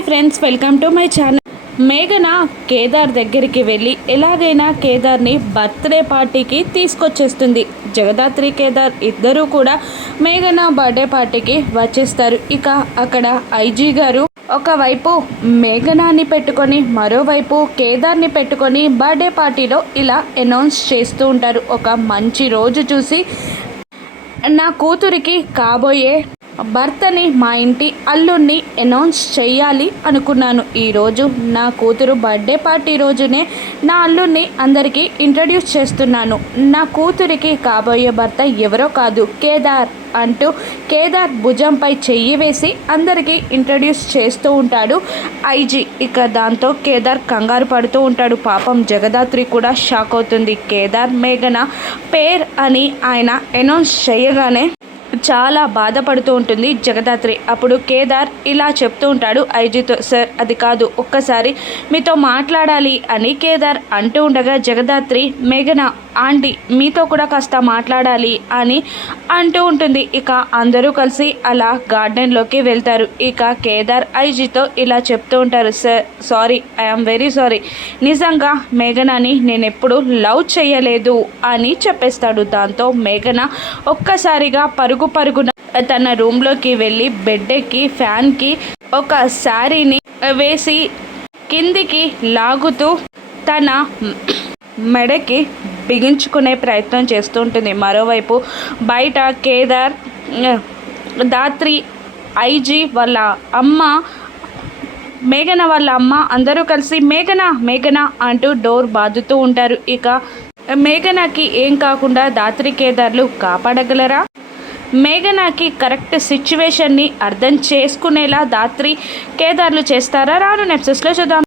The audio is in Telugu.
Hi friends, welcome to my channel. మేఘన కేదార్ దగ్గరికి వెళ్ళి ఎలాగైనా కేదార్ని బర్త్డే పార్టీకి తీసుకొచ్చేస్తుంది. జగదాత్రి కేదార్ ఇద్దరూ కూడా మేఘన బర్త్డే పార్టీకి వచ్చేస్తారు. ఇక అక్కడ ఐజీ గారు ఒకవైపు మేఘనాని పెట్టుకొని మరోవైపు కేదార్ని పెట్టుకొని బర్త్డే పార్టీలో ఇలా అనౌన్స్ చేస్తూ ఉంటారు. ఒక మంచి రోజు చూసి నా కూతురికి కాబోయే భర్తని మా ఇంటి అల్లుడిని అనౌన్స్ చేయాలి అనుకున్నాను. ఈరోజు నా కూతురు బర్త్డే పార్టీ రోజునే నా అల్లుడిని అందరికీ ఇంట్రడ్యూస్ చేస్తున్నాను. నా కూతురికి కాబోయే భర్త ఎవరో కాదు, కేదార్ అంటూ కేదార్ భుజంపై చెయ్యి వేసి అందరికీ ఇంట్రడ్యూస్ చేస్తూ ఉంటాడు ఐజీ. ఇక దాంతో కేదార్ కంగారు పడుతూ ఉంటాడు. పాపం జగదాత్రి కూడా షాక్ అవుతుంది. కేదార్ మేఘన పేర్ అని ఆయన అనౌన్స్ చేయగానే చాలా బాధపడుతూ ఉంటుంది జగదాత్రి. అప్పుడు కేదార్ ఇలా చెప్తూ ఉంటాడు ఐజీతో, సార్ అది కాదు, ఒక్కసారి మీతో మాట్లాడాలి అని కేదార్ అంటూ ఉండగా జగదాత్రి మేఘన ఆంటీ మీతో కూడా కాస్త మాట్లాడాలి అని అంటూ ఉంటుంది. ఇక అందరూ కలిసి అలా గార్డెన్లోకి వెళ్తారు. ఇక కేదార్ ఐజీతో ఇలా చెప్తూ ఉంటారు, sir sorry, I'm very sorry, నిజంగా మేఘనాని నేను ఎప్పుడు లవ్ చేయలేదు అని చెప్పేస్తాడు. దాంతో మేఘన ఒక్కసారిగా పరుగున తన రూమ్లోకి వెళ్ళి బెడ్ ఎక్కి ఫ్యాన్కి ఒక శారీని వేసి కిందికి లాగుతూ తన మెడకి బిగించుకునే ప్రయత్నం చేస్తూ ఉంటుంది. మరోవైపు బయట కేదార్, దాత్రి, ఐజీ వాళ్ళ అమ్మ, మేఘన వాళ్ళ అమ్మ అందరూ కలిసి మేఘన అంటూ డోర్ బాదుతూ ఉంటారు. ఇక మేఘనకి ఏం కాకుండా దాత్రి కేదార్లు కాపాడగలరా? మేఘనాకి కరెక్ట్ సిచ్యువేషన్ని అర్థం చేసుకునేలా దాత్రి కేదార్లు చేస్తారా? రాను ఎపిసోడ్స్లో చూద్దాం.